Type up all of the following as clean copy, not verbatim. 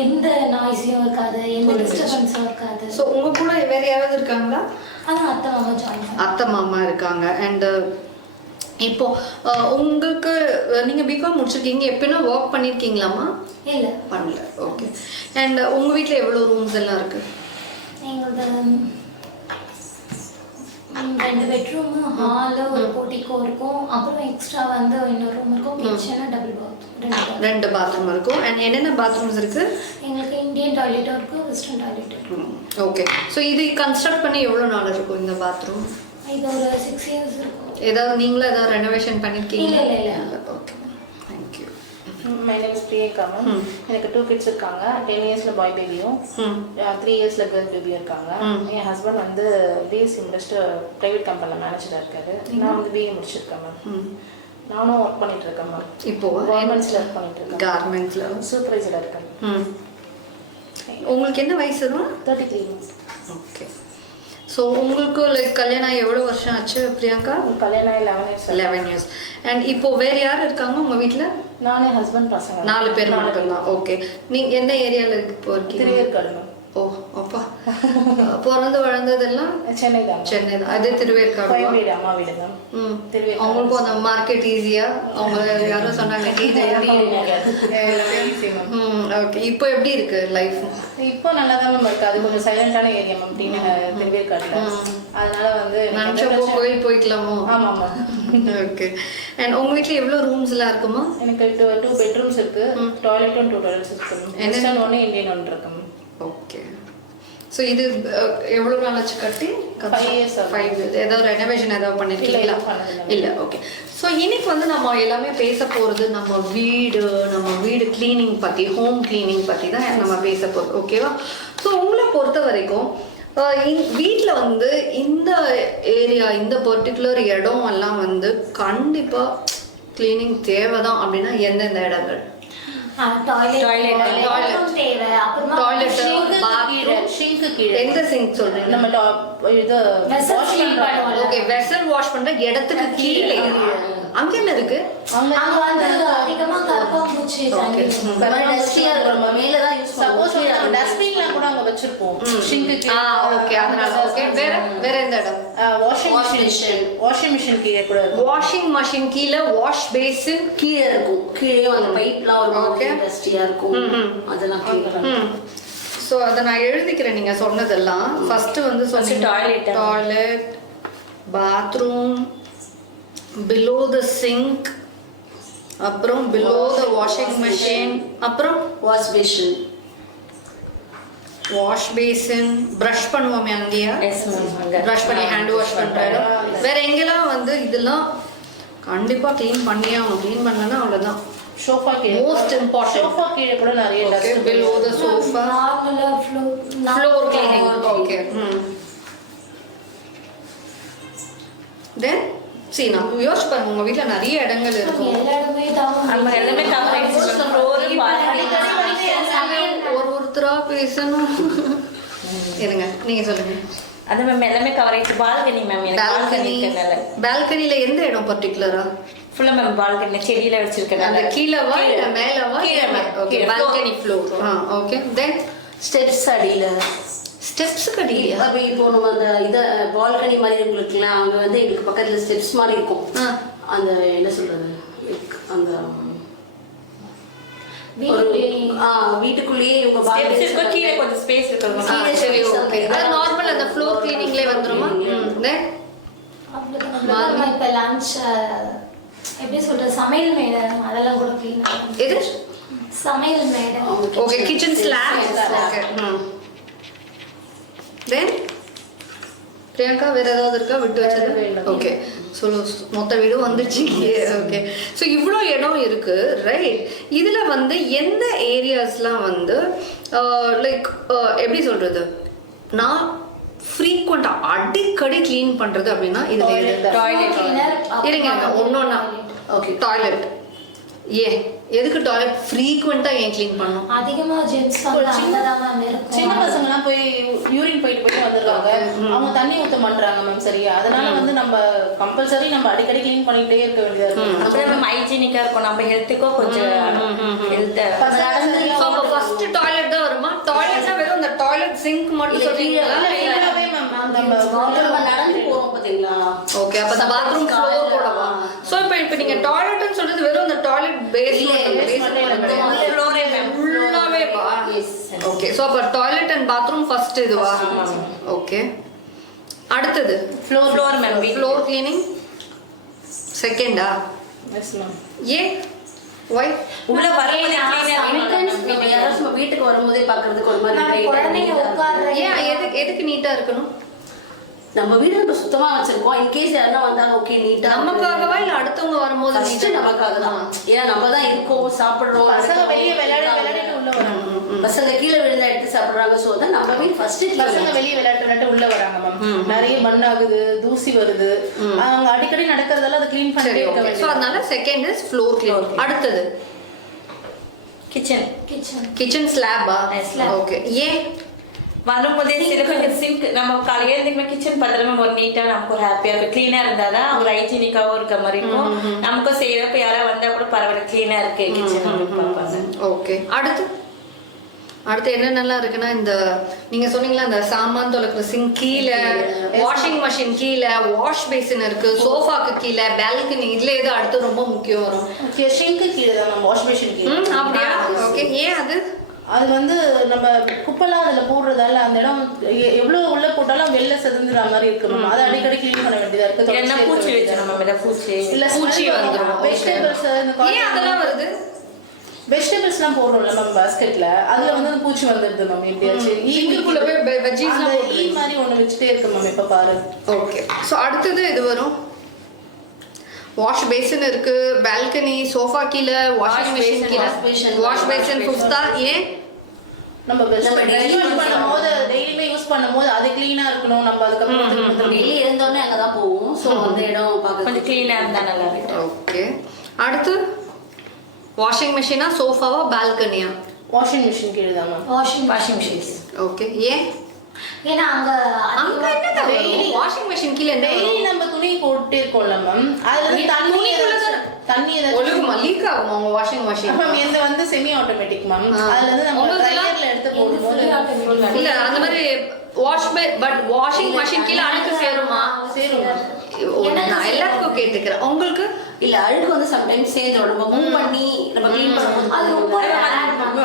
எந்த நாய்ஸும் இருக்காது, எந்த டிஸ்டர்பன்ஸும் இருக்காது. ஸோ உங்கள் கூட வேறு யாராவது இருக்காங்களா? அதான் அத்தை மாமா ஜாயின். அத்தை மாமா இருக்காங்க. அண்டு இப்போ உங்களுக்கு நீங்கள் பிகாம் முடிச்சிருக்கீங்க, எப்படின்னா ஒர்க் பண்ணியிருக்கீங்களாம்மா? இல்லை, பண்ணல. ஓகே. அண்ட் உங்கள் வீட்டில் எவ்வளோ ரூம்ஸ் எல்லாம் இருக்குது? எங்களோட 2 பெட்ரூமு, ஹாலு, ஒரு போர்ட்டிகோ இருக்கும். அப்புறம் எக்ஸ்ட்ரா வந்து இன்னொரு ரூம் இருக்கும். கிச்சனு, டபுள் பாத்ரூம், 2 பாத்ரூம் இருக்கும். அண்ட் என்னென்ன பாத்ரூம்ஸ் இருக்குது? எங்களுக்கு இந்தியன் டாய்லெட்டும் இருக்குது, வெஸ்டர்ன் டாய்லெட் இருக்கும். ஓகே. ஸோ இது கன்ஸ்ட்ரக்ட் பண்ணி எவ்வளோ நாள் இருக்கும் இந்த பாத்ரூம்? இது ஒரு 6 years இருக்கும். ஏதாவது நீங்களும் ஏதாவது ரெனோவேஷன் பண்ணியிருக்கீங்க? இல்லை. Okay, thank you. My name is Priyanka ma'am. எனக்கு 2 kids இருக்காங்க. 10 yearsல பாய் பேபியும் 3 yearsல கேர்ள் பேபியும் இருக்காங்க. என் ஹஸ்பண்ட் வந்து பிஎஸ்சி முடிச்சுட்டு ப்ரைவேட் கம்பெனியில் மேனேஜராக இருக்காரு. நான் வந்து பிஏ முடிச்சிருக்கேன் மேம். நானும் ஒர்க் பண்ணிட்டு இருக்கேன் மேம். இப்போ கார்மெண்ட்ஸில் ஒர்க் பண்ணிட்டு இருக்கேன். கார்மெண்ட்ஸில் சூப்பர்வைசராக இருக்கேன். உங்களுக்கு என்ன வயசு தான்? 33 months. ஓகே. ஸோ உங்களுக்கு லைக் கல்யாணம் எவ்வளோ வருஷம் ஆச்சு பிரியங்கா? கல்யாணம் 11 years. 11 years. அண்ட் இப்போ வேறு யார் இருக்காங்க உங்கள் வீட்டில்? நானே ஹஸ்பண்ட் பசங்க 4 பேர் மட்டும்தான். ஓகே. நீங்கள் எந்த ஏரியாவில் இப்போ இருக்கீங்க? திருவேற்காடு மேம். ஓ அப்பா. பிறந்து வளர்ந்ததெல்லாம் சென்னை தான். சென்னை தான். அது திருவேற்காடு வீடு, அம்மா வீடு தான். திருவேற்காடு. அவங்களுக்கும் அந்த மார்க்கெட் ஈஸியா? அவங்க யாரும் சொன்னாங்க ஓகே. இப்போ எப்படி இருக்கு லைஃப்? இப்போ நல்லா தான் மேம் இருக்கு. அது கொஞ்சம் சைலண்டான ஏரியா மேம் திருவேற்காடுல. அதனால வந்து நினச்சப்போ கோயில் போய்க்கலாமோ? ஆமாம் மேம். ஓகே. அண்ட் உங்க வீட்டில் எவ்வளோ ரூம்ஸ்லாம் இருக்குமா? எனக்கு 2 bedrooms இருக்கு. டாய்லெட்டும் 2 toilets இருக்கு. வெஸ்டர்ன் ஒன்று, இந்தியன் ஒன்று இருக்கு மேம். ஓகே. ஸோ இது எவ்வளோ நாள் ஆச்சு கட்டி? 5 years. 5 years. ஏதாவது ரெனோவேஷன் ஏதாவது பண்ணிருக்கீங்களா? இல்லை. ஓகே. ஸோ இன்னைக்கு வந்து நம்ம எல்லாமே பேச போகிறது நம்ம வீடு கிளீனிங் பற்றி, ஹோம் கிளீனிங் பற்றி தான் நம்ம பேச போகிறது. ஓகேவா? ஸோ உங்களை பொறுத்த வரைக்கும் வீட்டில் வந்து இந்த ஏரியா, இந்த பர்டிகுலர் இடம் எல்லாம் வந்து கண்டிப்பாக கிளீனிங் தேவை தான் அப்படின்னா எந்தெந்த இடங்கள்? எந்த சிங்க் சொல்றீங்க? நம்ம இது வெசல் வாஷ் பண்ற இடத்துக்கு கீழே அங்க என்ன இருக்கு? அங்க வந்து அதிகமா கரப்பான்பூச்சி தங்கி டஸ்டியா இருக்குற மேல தான் யூஸ் பண்ணுவோம். சப்போஸ் நம்ம டஸ்ட்பின்ல கூட அங்க வச்சிருப்போம் சிங்க்கு கீழ. ஓகே. அதனால ஓகே. வேற எந்த இடம்? வாஷிங் மிஷின் கீழ கூட இருக்கும். வாஷிங் மிஷின் கீழ வாஷ் பேசின் கீழ இருக்கும். கீழே அந்த பைப்லாம் ஒரு மாதிரி டஸ்டியா இருக்கும். அதெல்லாம் கீழ. ஸோ அதை நான் எழுதிக்கிறேன் நீங்கள் சொன்னதெல்லாம். ஃபஸ்ட்டு வந்து toilet, bathroom, below the sink, அப்புறம் பிலோ த வாஷிங் மிஷின், அப்புறம் வாஷ் பேசின், ப்ரஷ் பண்ணுவோமே அங்கேயா? ப்ரஷ் பண்ணி ஹேண்ட் வாஷ் பண்ணுற இடம். வேற எங்கெல்லாம் வந்து இதெல்லாம் கண்டிப்பாக க்ளீன் பண்ணியே ஆகணும். க்ளீன் பண்ணலன்னா அவ்வளோதான். சோஃபா கீழ மோஸ்ட் இம்பார்ட்டன்ட். சோஃபா கீழ கூட நிறைய டஸ்ட். பிலோ த சோஃபா, நார்மலா ஃப்ளோர் கிளீனிங். ஓகே. தென் சரி, நான் யோசிச்சு பாருங்க, உங்க வீட்டில் நிறைய இடங்கள் இருக்கும். எல்லா இடமே ஒருத்தரா பேசணும். இருங்க, நீங்க சொல்லுங்க. அது மேம் எல்லாமே கவர் ஆயிடுச்சு. பால்கனி மேம், பால்கனில எந்த இடம் பர்டிகுலரா? ஃபுல்லா மேம் பால்கனி செடியில வச்சிருக்கேன். அந்த கீழவா இல்ல மேலவா? கீழ ma'am. Okay, balcony floor. Okay. Then steps அடியில. ஸ்டெப்ஸ் கடியா? அப்ப இப்போ நம்ம அந்த இத பால்கனி மாதிரி உங்களுக்குலாம் அங்க வந்து எங்களுக்கு பக்கத்துல ஸ்டெப்ஸ் மாதிரி இருக்கும். அந்த என்ன சொல்றது, அந்த வீட்டுக்குள்ளேயே உங்க பால்கனி கீழ கொஞ்சம் ஸ்பேஸ் இருக்கு. சரி, ஓகே. அது நார்மல் அந்த ஃப்ளோர் கிளீனிங்லயே வந்துருமா? தென் அவ்வளவுதான். இப்ப லஞ்ச் எப்படி சொல்றது, சமையல் மேடை அதெல்லாம் கூட க்ளீன் ஆகும். எது? சமையல் மேடை. Okay, kitchen slab. ஓகே. தென் பிரியங்கா வேற ஏதாவது இருக்கா விட்டு வச்சது? ஓகே. ஸோ மொத்த வீடும் வந்துச்சு. ஓகே. ஸோ இவ்வளோ இடம் இருக்கு, ரைட்? இதில் வந்து எந்த ஏரியாஸ்லாம் வந்து லைக் எப்படி சொல்றது, நான் ஃப்ரீக்வெண்ட்டாக அடிக்கடி க்ளீன் பண்ணுறது அப்படின்னா இதில் இருங்க ஒன்றொன்னா. ஓகே. டாய்லெட் ஏன், எதுக்கு டாய்லெட் ஃப்ரீக்வெண்ட்டாக ஏன் க்ளீன் பண்ணணும்? அதிகமாக ஜென்ஸ் சின்ன பசங்கலாம் போய் யூரின் போயிட்டு வந்துடுறாங்க. அவங்க தண்ணி ஊற்ற மாட்டாங்க மேம் சரியா. அதனால வந்து நம்ம கம்பல்சரி நம்ம அடிக்கடி க்ளீன் பண்ணிட்டே இருக்க வேண்டியதா இருக்கும். அப்புறம் நம்ம ஹைஜீனிக்கா இருக்கும், நம்ம ஹெல்த்துக்கும் கொஞ்சம் ஹெல்த். ஃபர்ஸ்ட் டாய்லெட் டாய்லெட்னா வெறும் அந்த டாய்லெட் சிங்க் மட்டும் சொல்றீங்களா? ஃபுல்லாவே மேம் நம்ம நம்ம நடந்து போறோம் பாத்தீங்களா? ஓகே, அப்ப அந்த பாத்ரூம் ஃப்ளோர் கூடவா? சோ இப்போ நீங்க டாய்லெட்னு சொல்றது வெறும் அந்த டாய்லெட் பேஸ் ஃப்ளோரே மேம் ஃபுல்லாவே வா? ஓகே, சோ அப்ப டாய்லெட் அண்ட் பாத்ரூம் ஃபர்ஸ்ட் இதுவா? ஓகே, அடுத்தது ஃப்ளோர் மேம் ஃப்ளோர் கிளீனிங் செகண்டா? Yes ma'am. ஏன் why? உள்ள வரும்போது Entrance நம்ம யாராச்சும் வீட்டுக்கு வரும்போதே பாக்குறதுக்கு ஒரு மாதிரி குழந்தைங்க உட்கார்ற ஏன் எதுக்கு நீட்டா இருக்கணும்? நம்ம வீடு நம்ம சுத்தமா வச்சிருக்கோம். இன்கேஸ் யாரா வந்தாலும் ஓகே நீட்டா நமக்காகவா இல்ல அடுத்தவங்க வரும்போது ஃபர்ஸ்ட் நமக்காக தான். ஏன்னா நம்ம தான் இருக்கோம், சாப்பிடுறோம். பசங்க வெளியே விளையாடிட்டு உள்ள வராங்க. பசங்க கீழே விழுந்தா எடுத்து சாப்பிடுறாங்க. சோ தான் நம்ம வீடு ஃபர்ஸ்ட் பசங்க வெளியே விளையாட்டு உள்ள வராங்க மேம். நிறைய மண் ஆகுது, தூசி வருது. அவங்க அடிக்கடி நடக்கிறதால அதை க்ளீன் சரி, பண்ணிட்டே இருக்க ஓகே. சோ வேண்டியது. அதனால செகண்ட் இஸ் ஃப்ளோர் கிளீனிங். அடுத்தது கிச்சன் கிச்சன் ஸ்லாபா? ஓகே, ஏன் வரும்போதே சில கொஞ்சம் சிங்க் நம்ம காலையில இருந்து கிச்சன் பத்திரமா ஒரு நீட்டா நமக்கு ஒரு ஹாப்பியா இருக்கும். கிளீனா இருந்தாதான் ஒரு ஹைஜீனிக்காவும் இருக்க மாதிரி இருக்கும். நமக்கும் செய்யறப்ப யாராவது வந்தா கூட பரவாயில்ல கிளீனா இருக்கு கிச்சன் பார்ப்பாங்க. ஓகே, அடுத்து என்னென்னலாம் இருக்குன்னா, இந்த நீங்க சொன்னீங்களா அந்த சாமான் தொலைக்கிற சிங்க் கீழே, வாஷிங் மிஷின் கீழே, வாஷ் பேசின் இருக்கு, சோஃபாக்கு கீழே, பால்கனி, இதுல எது அடுத்து ரொம்ப முக்கியம் வரும்? ஷிங்க் கீழே தான் மேம், வாஷ் மிஷின் கீழே. அப்படியா? ஓகே, ஏன் அது? அது வந்து நம்ம குப்பெல்லாம் அதுல போடுறதால அந்த இடம் எவ்வளவு உள்ள போட்டாலும் வெளில செதுந்துற மாதிரி இருக்கு மேம். அதை அடிக்கடி கிளீன் பண்ண வேண்டியதா இருக்கு. என்ன பூச்சி வச்சிடும் மேம், ஏதாவது பூச்சி இல்ல பூச்சி வந்துரும். வெஜிடபிள்ஸ் ஏன் அதெல்லாம் வருது? வெஜிடபிள்ஸ்லாம் போடுறோம்ல மேம் பாஸ்கெட்ல, அதுல வந்து அந்த பூச்சி வந்துடுது மேம். எப்படியாச்சும் இதுக்குள்ள போய் வெஜ்ஜீஸ்லாம் ஈ மாதிரி ஒண்ணு வச்சுட்டே இருக்கு மேம். இப்ப பாரு. ஓகே, சோ அடுத்தது இது வரும். வாஷ் பேசின் இருக்கு, பால்கனி, சோஃபா கீழே, வாஷிங் மிஷின் கீழே, வாஷ் பேசின் ஃபிஃப்த்தா. ஏன் நம்ம யூஸ் பண்ணும்போது டெய்லியுமே யூஸ் பண்ணும்போது அது கிளீனா இருக்கணும். நம்ம அதுக்கப்புறம் டெய்லி எழுந்தோடனே அங்கதான் போவோம். சோ அந்த இடம் பார்க்க கொஞ்சம் கிளீனா இருந்தா நல்லா இருக்கும். ஓகே, அடுத்து வாஷிங் மிஷினா, சோஃபாவா, பால்கனியா? வாஷிங் மிஷின் கீழே தான் மேம். Washing machine. ஓகே, ஏன் ஏன்னா அங்க என்ன வாஷிங் மிஷின் கீழே டெய்லி நம்ம துணி போட்டுட்டே இருக்கோம்ல மேம். அதுல இருந்து தண்ணி ஒழுகுமா, லீக் ஆகுமா உங்க வாஷிங் மிஷின்? மேம் இந்த வந்து செமி ஆட்டோமேட்டிக் மேம். அதுல இருந்து நம்ம ட்ரையர்ல எடுத்து போடும்போது இல்ல அந்த மாதிரி வாஷிங் மிஷின் கீழே அழுக்கு சேருமா? சேரும். நான் எல்லாருக்கும் கேட்டுக்கிறேன். உங்களுக்கு இல்ல அழுக்கு வந்து சம்டைம்ஸ் சேர்ந்துடும். நம்ம மூவ் பண்ணி நம்ம க்ளீன் பண்ணும்போது அது ரொம்ப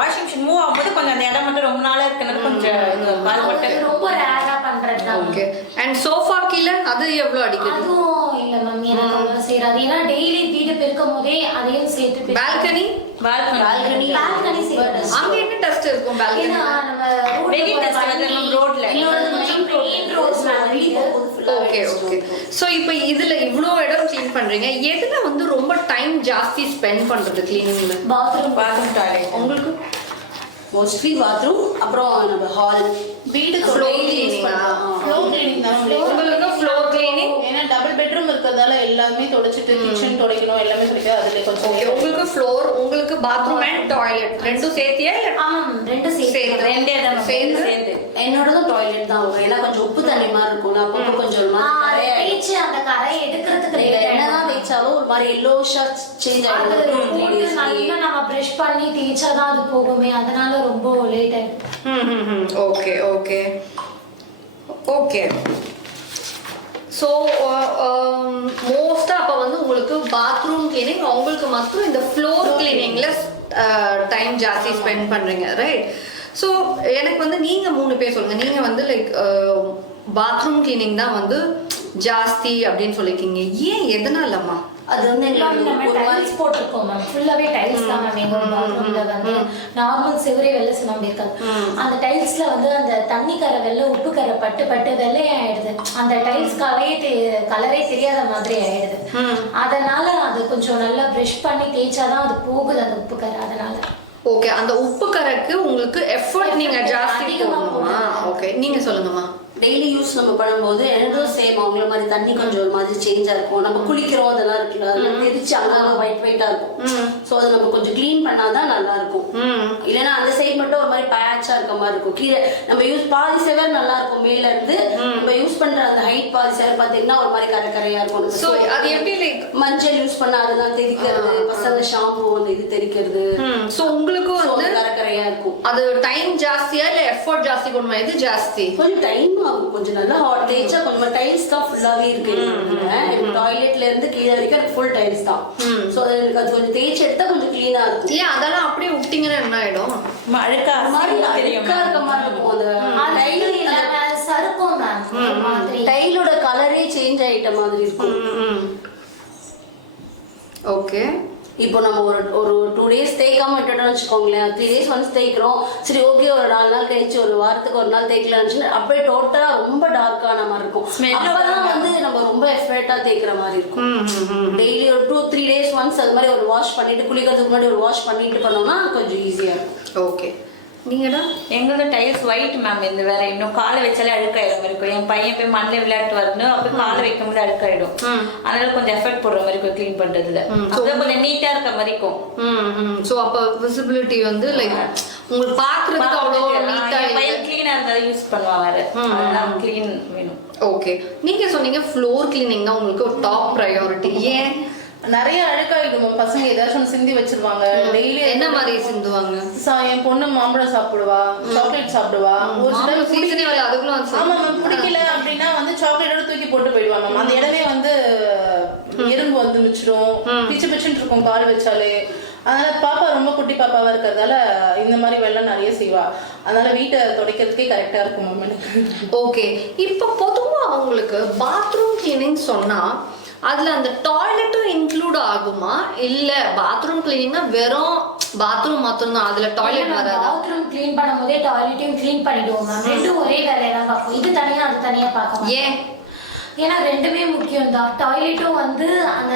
வாஷிங் மிஷின் மூவ் ஆகும்போது கொஞ்சம் அந்த இடம் மட்டும் ரொம்ப நாளா இருக்கனால கொஞ்சம் பால்பட்டு ரொம்ப ரேரா பண்றது தான். ஓகே, அண்ட் சோஃபா கீழே அது எவ்வளவு அடிக்குது? அதுவும் இல்ல மேம், எனக்கு அவ்வளவு சேராது. ஏன்னா டெய்லி வீடு பெருக்கும் போதே அதையும் சேர்த்து பால்கனி பால்கனி சேராது. அங்க என்ன டஸ்ட் இருக்கும் பால்கனி? ஏன்னா நம்ம வெளிய டஸ்ட் வந்து நம்ம ரோட்ல main roads okay okay. So இப்போ இதுல இவ்ளோ இடம் க்ளீன் பண்றீங்க, எதுல வந்து ரொம்ப டைம் ஜாஸ்தி ஸ்பெண்ட் பண்றது க்ளீனிங்ல? Bathroom toilet. உங்களுக்கு மோஸ்ட்லி பாத்ரூம், அப்புறம் நம்ம ஹால், வீடு Floor cleaning. ஃப்ளோர் கிளீனிங் தான். உங்களுக்கு ஃப்ளோர் கிளீனிங். ஏன்னா டபுள் பெட்ரூம் இருக்கிறதால எல்லாமே தொடச்சிட்டு கிச்சன் துடைக்கணும், எல்லாமே துடைக்க அதுல கொஞ்சம் ஓகே, உங்களுக்கு ஃப்ளோர், உங்களுக்கு பாத்ரூம் அண்ட் டாய்லெட் ரெண்டும் சேர்த்தியா இல்ல? ஆமாம், ரெண்டும் சேர்த்து. ரெண்டே தான் சேர்ந்து. என்னோடதும் டாய்லெட் தான் வரும். ஏன்னா கொஞ்சம் உப்பு தண்ணி மாதிரி இருக்கும். அப்பப்போ கொஞ்சம் ஒரு மாதிரி தேய்ச்சி அந்த கரை எடுக்கிறதுக்கு என்னதான் தேய்ச்சாலும் ஒரு மாதிரி எல்லோஷா சேஞ்ச் அது ஆகும். போட்டு நல்லா நம்ம ப்ரஷ் பண்ணி தேய்ச்சாதான் அது போகுமே. அதனால ரொம்ப லேட் ஆயிடும். Okay okay okay. ஸோ மோஸ்ட்டாக அப்போ வந்து உங்களுக்கு பாத்ரூம் கிளீனிங், உங்களுக்கு மட்டும் இந்த ஃப்ளோர் கிளீனிங்கில் டைம் ஜாஸ்தி ஸ்பெண்ட் பண்ணுறீங்க, ரைட்? ஸோ எனக்கு வந்து நீங்கள் 3 பேர் சொல்லுங்கள். நீங்கள் வந்து லைக் பாத்ரூம் கிளீனிங் தான் வந்து ஜாஸ்தி அப்படின்னு சொல்லியிருக்கீங்க. ஏன், எதனாலம்மா? அது வந்து நம்ம டைல்ஸ் போட்டிருக்கோம் மேம். ஃபுல்லாவே டைல்ஸ் தான் மேம். எங்க பாத்ரூம்ல வந்து நார்மல் செவரே வெள்ளை சுண்ணாம்பு இருக்காது. அந்த டைல்ஸ்ல வந்து அந்த தண்ணி கரை வெள்ளை, உப்பு கரை பட்டு பட்டு வெள்ளையும் ஆயிடுது. அந்த டைல்ஸ் கலரே தெரியாத மாதிரி ஆயிடுது. அதனால அது கொஞ்சம் நல்லா ப்ரஷ் பண்ணி தேய்ச்சாதான் அது போகுது அந்த உப்பு கரை. அதனால ஓகே, அந்த உப்பு கரைக்கு உங்களுக்கு எஃபர்ட் நீங்க ஜாஸ்தி போடணுமா? ஓகே, நீங்க சொல்லுங்கம்மா. டெய்லி யூஸ் நம்ம பண்ணும்போது எனக்கும் சேம் அவங்கள மாதிரி தண்ணி கொஞ்சம் ஒரு மாதிரி சேஞ்சா இருக்கும். நம்ம குளிக்கிறோம் அதெல்லாம் இருக்குல்ல, அதெல்லாம் தெரிச்சு அங்கங்க ஒயிட்டா இருக்கும். சோ அதை நம்ம கொஞ்சம் கிளீன் பண்ணாதான் நல்லா இருக்கும். இல்லைன்னா அந்த சைடு மட்டும் ஒரு மாதிரி பேட்சா இருக்கும். இருக்க மாதிரி இருக்கும். கீழே நம்ம யூஸ் பாதி செவர் நல்லா இருக்கும், மேல இருந்து நம்ம யூஸ் பண்ற அந்த ஹைட் பாதி செவர் பாத்தீங்கன்னா ஒரு மாதிரி கரையா இருக்கும். சோ அது எப்படி லைக் மஞ்சள் யூஸ் பண்ணா அதெல்லாம் தெரிக்கிறது, பசங்க ஷாம்பு வந்து இது தெரிக்கிறது. சோ உங்களுக்கு வந்து கரையா இருக்கும். அது டைம் ஜாஸ்தியா இல்ல எஃபோர்ட் ஜாஸ்தி பண்ணுமா? இது ஜாஸ்தி கொஞ்சம் டைம் ஆகும். கொஞ்சம் நல்லா ஹாட் தேய்ச்சா கொஞ்சம் டைல்ஸ் தான் ஃபுல்லாவே இருக்கு. டாய்லெட்ல இருந்து கீழே வரைக்கும் ஃபுல் டைல்ஸ் தான். சோ எனக்கு அது கொஞ்சம் தேய்ச்சி எடுத்தா கொஞ்சம் கிளீனா இருக்கும். ஏன் அதெல்லாம் அப்படியே விட்டீங்கன்னா என்ன ஆயிடும்? அழுக்கா மாதிரி அழுக்கா இருக்க மாதிரி இருக்கும். அந்த சறுக்கும் மேம் மாதிரி டைலோட கலரே சேஞ்ச் ஆயிட்ட மாதிரி இருக்கும். ஓகே, இப்போ நம்ம ஒரு 2 days தேய்க்காம விட்டுட்டோம்னு வச்சுக்கோங்களேன், 3 days ஒன்ஸ் தேய்க்கிறோம், சரி ஓகே ஒரு 4 நாள் கழிச்சு ஒரு வாரத்துக்கு ஒரு நாள் தேய்க்கலாம்னு அப்படியே டோட்டலா ரொம்ப டார்க்கான மாதிரி இருக்கும். அப்பதான் வந்து நம்ம ரொம்ப எஃபர்ட்டா தேய்க்கிற மாதிரி இருக்கும். டெய்லி ஒரு 2-3 days ஒன்ஸ் அது மாதிரி ஒரு வாஷ் பண்ணிட்டு, குளிக்கிறதுக்கு முன்னாடி ஒரு வாஷ் பண்ணிட்டு பண்ணோம்னா கொஞ்சம் ஈஸியா இருக்கும். ஓகே. நீங்கடா? எங்களோட டைல்ஸ் ஒயிட் மேம். இந்த வேற இன்னும் காலை வச்சாலே அழுக்காயிடும் இருக்கும். என் பையன் போய் மண்ணில் விளையாட்டு வரணும், அப்போ காலை வைக்கும் போது அழுக்காயிடும். அதனால கொஞ்சம் எஃபெக்ட் போடுற மாதிரி இருக்கும் க்ளீன் பண்றதுல. அப்பதான் கொஞ்சம் நீட்டா இருக்க மாதிரி இருக்கும். சோ அப்ப விசிபிலிட்டி வந்து லைக் உங்களுக்கு பாக்குறதுக்கு அவ்வளவு நீட்டா பையன் கிளீனா இருந்தா யூஸ் பண்ணுவாங்க. அதெல்லாம் கிளீன் வேணும். ஓகே. நீங்க சொன்னீங்க ஃப்ளோர் கிளீனிங் தான் உங்களுக்கு ஒரு டாப் ப்ரையாரிட்டி. ஏன்? நிறைய அழுக்காயிடும் பசங்க, ஏதாச்சும் சிந்தி வச்சிருவாங்க. டெய்லி என்ன மாதிரி சிந்துவாங்க? என் பொண்ணு மாம்பழம் சாப்பிடுவா, சாக்லேட் சாப்பிடுவா. ஒரு சிலர் ஆமா மேம், பிடிக்கல அப்படின்னா வந்து சாக்லேட்டோட தூக்கி போட்டு போயிடுவாங்க மேம். அந்த இடமே வந்து எறும்பு வந்து மிச்சிடும், பிச்சு பிச்சுட்டு இருக்கும் கால் வச்சாலே. அதனால பாப்பா ரொம்ப குட்டி பாப்பாவா இருக்கிறதால இந்த மாதிரி வெள்ளம் நிறைய செய்வா. அதனால வீட்டை துடைக்கிறதுக்கே கரெக்டா இருக்கும் மேம் எனக்கு. ஓகே. இப்ப பொதுவா அவங்களுக்கு பாத்ரூம் கிளீனிங் சொன்னா அதுல அந்த டாய்லெட்டும் இன்க்ளூட் ஆகுமா? இல்ல பாத்ரூம் கிளீனிங்னா வெறும் பாத்ரூம் மட்டும் தான், அதுல டாய்லெட் வராதா? பாத்ரூம் க்ளீன் பண்ணும்போதே டாய்லெட்டையும் க்ளீன் பண்ணிடுவோம் மேம். ரெண்டும் ஒரே வேலையை தான் பார்ப்போம். இது தனியா அது தனியா பார்க்கலாம். ஏன்? ஏன்னா ரெண்டுமே முக்கியம் தான். டாய்லெட்டும் வந்து அந்த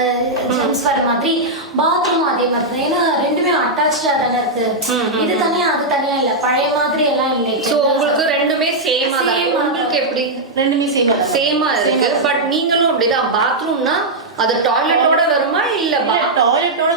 ஜெம்ஸ் வர மாதிரி, பாத்ரூம் அதே மாதிரி தான். ஏன்னா ரெண்டுமே அட்டாச்சா தானே இருக்கு. இது தனியா அது தனியா இல்ல, பழைய மாதிரி எல்லாம் இல்லை. சோ உங்களுக்கு ரெண்டுமே சேமா தான். உங்களுக்கு எப்படி? ரெண்டுமே சேமா இருக்கு. பட் நீங்களும் அப்படிதான். பாத்ரூம்னா அது டாய்லெட்டோட வருமா இல்ல டாய்லெட்டோட